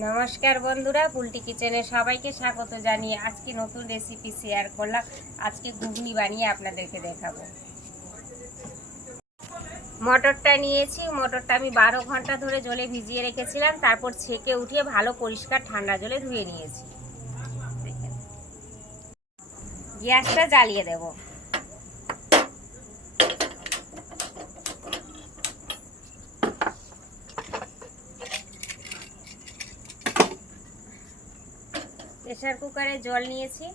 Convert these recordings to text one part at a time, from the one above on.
নমস্কার বন্ধুরা, পুলটি কিচেনে সবাইকে স্বাগত জানিয়ে আজকে নতুন রেসিপি শেয়ার করলাম। আজকে ঘুগনি বানিয়ে আপনাদেরকে দেখাবো। মটরটা নিয়েছি, মটরটা আমি 12 ঘন্টা ধরে জলে ভিজিয়ে রেখেছিলাম, তারপর ছেঁকে উঠিয়ে ভালো পরিষ্কার ঠান্ডা জলে ধুয়ে নিয়েছি। গ্যাসটা জ্বালিয়ে দেব। প্রেসার কুকারে জল নিয়েছি,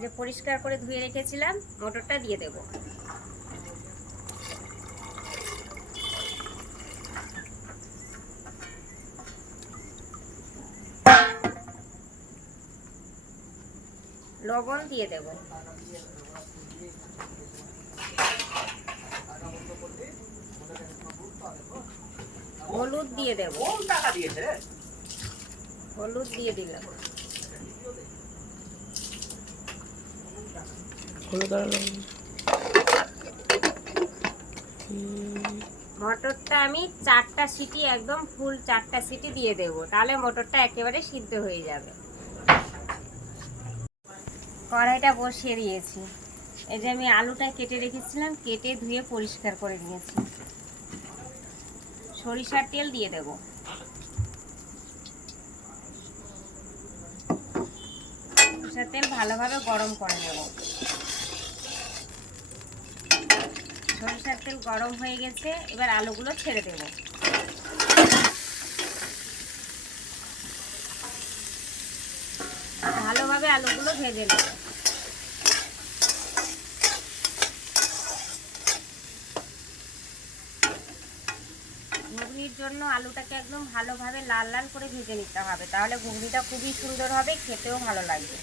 যে পরিষ্কার করে ধুয়ে রেখেছিলাম, মটরটা দিয়ে দেব। লবণ দিয়ে দেব। হলুদ দিয়ে দেব। হলুদ দিয়ে দিলাম। মটরটা আমি 4টা সিটি, একদম ফুল 4টা সিটি দিয়ে দেব, তাহলে মটরটা একেবারে সিদ্ধ হয়ে যাবে। কড়াইটা বসিয়ে দিয়েছি। এই যে আমি আলুটা কেটে রেখেছিলাম, কেটে ধুয়ে পরিষ্কার করে নিয়েছি। সরিষার তেল দিয়ে দেব। সরিষার তেল ভালোভাবে গরম করে নেব। সরিষার তেল গরম হয়ে গেছে, এবার আলুগুলো ছেড়ে দেব। ভালোভাবে আলুগুলো ভেজে নেব। ঘুগনির জন্য আলুটাকে একদম ভালোভাবে লাল লাল করে ভেজে নিতে হবে, তাহলে ঘুগনিটা খুবই সুন্দর হবে, খেতেও ভালো লাগবে।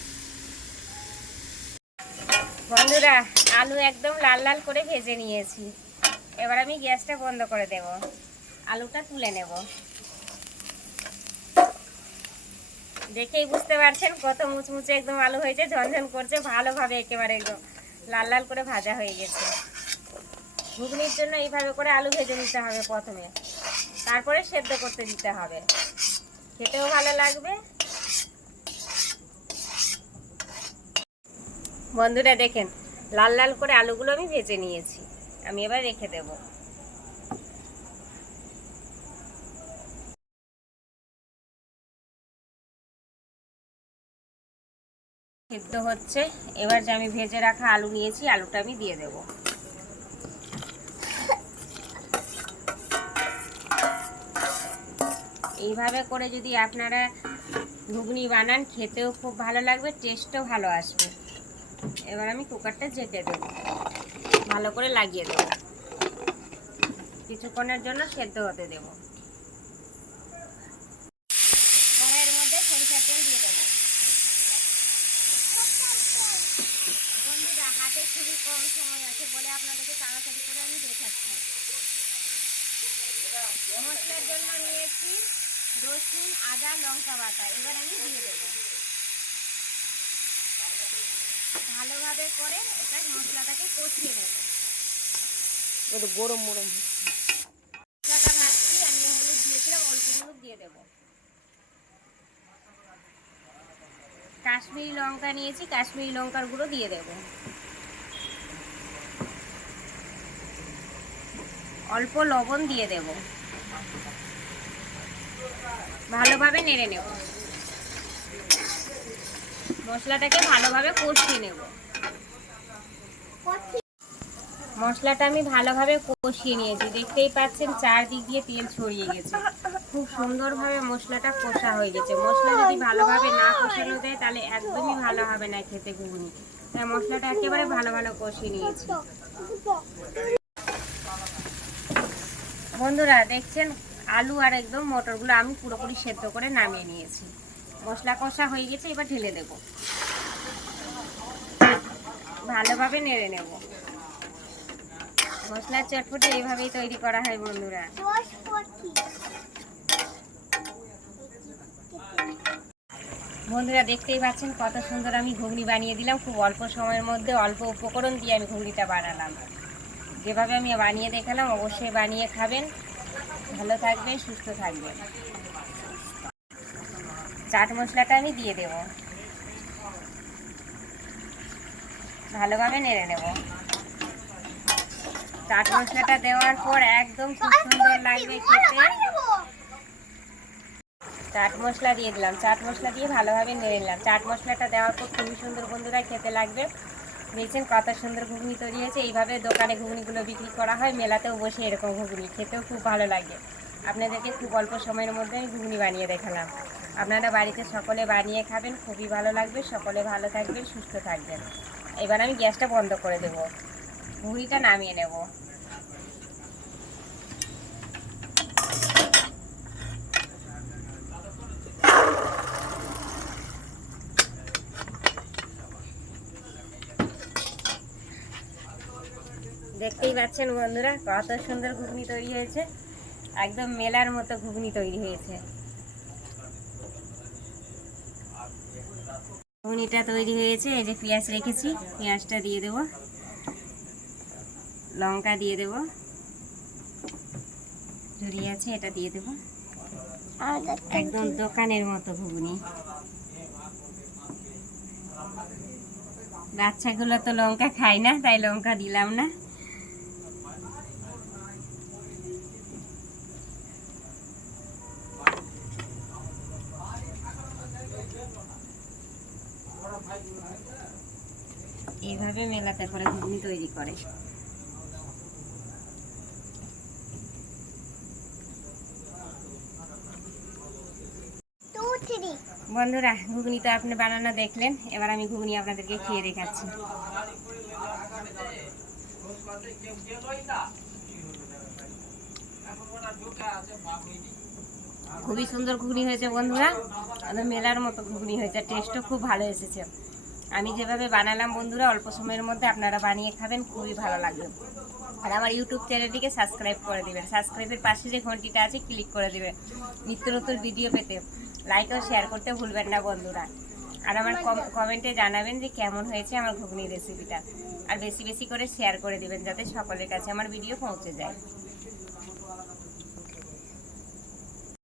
বন্ধুরা, আলু একদম লাল লাল করে ভেজে নিয়েছি। এবার আমি গ্যাসটা বন্ধ করে দেব। আলুটা তুলে নেব। দেখেই বুঝতে পারছেন কত মুচমুচে একদম আলু হয়েছে, ঝনঝন করছে, ভালোভাবে একেবারে একদম লাল লাল করে ভাজা হয়ে গেছে। ঘুগনির জন্য এইভাবে করে আলু ভেজে নিতে হবে প্রথমে, তারপরে সেদ্ধ করতে দিতে হবে, খেতেও ভালো লাগবে। বন্ধুরা দেখেন, লাল লাল করে আলুগুলো আমি ভেজে নিয়েছি। আমি এবার রেখে দেব। সেদ্ধ হচ্ছে, এবার যে আমি ভেজে রাখা আলু নিয়েছি, আলুটা আমি দিয়ে দেব। এইভাবে করে যদি আপনারা ঘুগনি বানান, খেতেও খুব ভালো লাগবে, টেস্টও ভালো আসবে। এবার আমি কুকারটা ঢেকে দেব, ভালো করে লাগিয়ে দেব, কিছুক্ষণের জন্য সেদ্ধ হতে দেব। কড়াইয়ের মধ্যে সরিষার তেল দিয়ে দেব। বন্ধুরা, হাতে খুবই কম সময় আছে বলে আপনাদেরকে তাড়াতাড়ি করে আমি দেখাচ্ছি। মশলার জন্য নিয়েছি রসুন, আদা, লঙ্কা বাটা। এবার আমি দিয়ে দেব। ভালোভাবে করে এটা মশলাটাকে কষিয়ে নেব। গরম গরম মশলাটা ভাজছি, আমি হলুদ দিয়েছিলাম, অল্প হলুদ দিয়ে দেব। কাশ্মীরি লঙ্কা নিয়েছি, কাশ্মীরি লঙ্কার গুঁড়ো দিয়ে দেব। অল্প লবণ দিয়ে দেব। ভালোভাবে নেড়ে নেব। মশলাটাকে ভালোভাবে কষিয়ে নেব। মশলাটা আমি ভালোভাবে কষিয়ে নিয়েছি, দেখতেই পাচ্ছেন চারদিক দিয়ে তেল ছড়িয়ে গেছে। খুব সুন্দরভাবে মশলাটা কষা হয়ে গেছে। মশলা যদি ভালোভাবে না কষানো যায়, তাহলে একদমই ভালো হবে না খেতে ঘুগনি। তাই মশলাটা একেবারে ভালো কষিয়ে নিয়েছি। বন্ধুরা দেখছেন, আলু আর একদম মটরগুলো আমি পুরোপুরি সেদ্ধ করে নামিয়ে নিয়েছি। মশলা কষা হয়ে গেছে, এবার ঢেলে দেব। ভালোভাবে নেড়ে নেব। মশলার চটপটি এইভাবেই তৈরি করা হয় বন্ধুরা। বন্ধুরা দেখতেই পাচ্ছেন কত সুন্দর আমি ঘুগনি বানিয়ে দিলাম। খুব অল্প সময়ের মধ্যে অল্প উপকরণ দিয়ে আমি ঘুগনিটা বানালাম। যেভাবে আমি বানিয়ে দেখালাম, অবশ্যই বানিয়ে খাবেন, ভালো থাকবেন, সুস্থ থাকবেন। চাট মশলাটা আমি দিয়ে দেব, ভালোভাবে নেড়ে নেব। চাট মশলাটা দেওয়ার পর একদম খুব সুন্দর লাগবে খেতে। চাট মশলা দিয়ে দিলাম, চাট মশলা দিয়ে ভালোভাবে নেড়ে নিলাম। চাট মশলাটা দেওয়ার পর খুবই সুন্দর বন্ধুরা খেতে লাগবে। দেখছেন কত সুন্দর ঘুগনি তৈরি হয়েছে। এইভাবে দোকানে ঘুগনিগুলো বিক্রি করা হয়, মেলাতেও বসে এরকম ঘুগনি খেতেও খুব ভালো লাগে। আপনাদেরকে খুব অল্প সময়ের মধ্যে আমি ঘুগনি বানিয়ে দেখালাম। আপনারা বাড়িতে সকলে বানিয়ে খাবেন, খুবই ভালো লাগবে। সকলে ভালো থাকবেন, সুস্থ থাকবেন। এবার আমি গ্যাসটা বন্ধ করে দেব, ঘুগনিটা নামিয়ে নেব। দেখতেই পাচ্ছেন বন্ধুরা কত সুন্দর ঘুগনি তৈরি হয়েছে, একদম মেলার মতো ঘুগনি তৈরি হয়েছে। ঘুগনিটা তৈরি হয়েছে। এই যে পেঁয়াজ রেখেছি, পেঁয়াজটা দিয়ে দেব, লঙ্কা দিয়ে দেব, ঝুড়ি আছে এটা দিয়ে দেব। একদম দোকানের মতো ঘুগনি। বাচ্চাগুলো তো লঙ্কা খায় না, তাই লঙ্কা দিলাম না। এইভাবে মেলাতে করে ঘুগনি তৈরি করে। বন্ধুরা ঘুগনি তো আপনি বানানো দেখলেন, এবার আমি ঘুগনি আপনাদেরকে খেয়ে দেখাচ্ছি। খুবই সুন্দর ঘুগনি হয়েছে বন্ধুরা, একদম মেলার মতো ঘুগনি হয়েছে, টেস্টও খুব ভালো এসেছে। আমি যেভাবে বানালাম বন্ধুরা, অল্প সময়ের মধ্যে আপনারা বানিয়ে খাবেন, খুবই ভালো লাগবে। আর আমার ইউটিউব চ্যানেলটিকে সাবস্ক্রাইব করে দেবেন, সাবস্ক্রাইবের পাশে যে ঘন্টিটা আছে ক্লিক করে দেবেন নিত্য নতুন ভিডিও পেতে। লাইক ও শেয়ার করতে ভুলবেন না বন্ধুরা। আর আমার কমেন্টে জানাবেন যে কেমন হয়েছে আমার ঘুগনি রেসিপিটা। আর বেশি বেশি করে শেয়ার করে দেবেন যাতে সকলের কাছে আমার ভিডিও পৌঁছে যায়।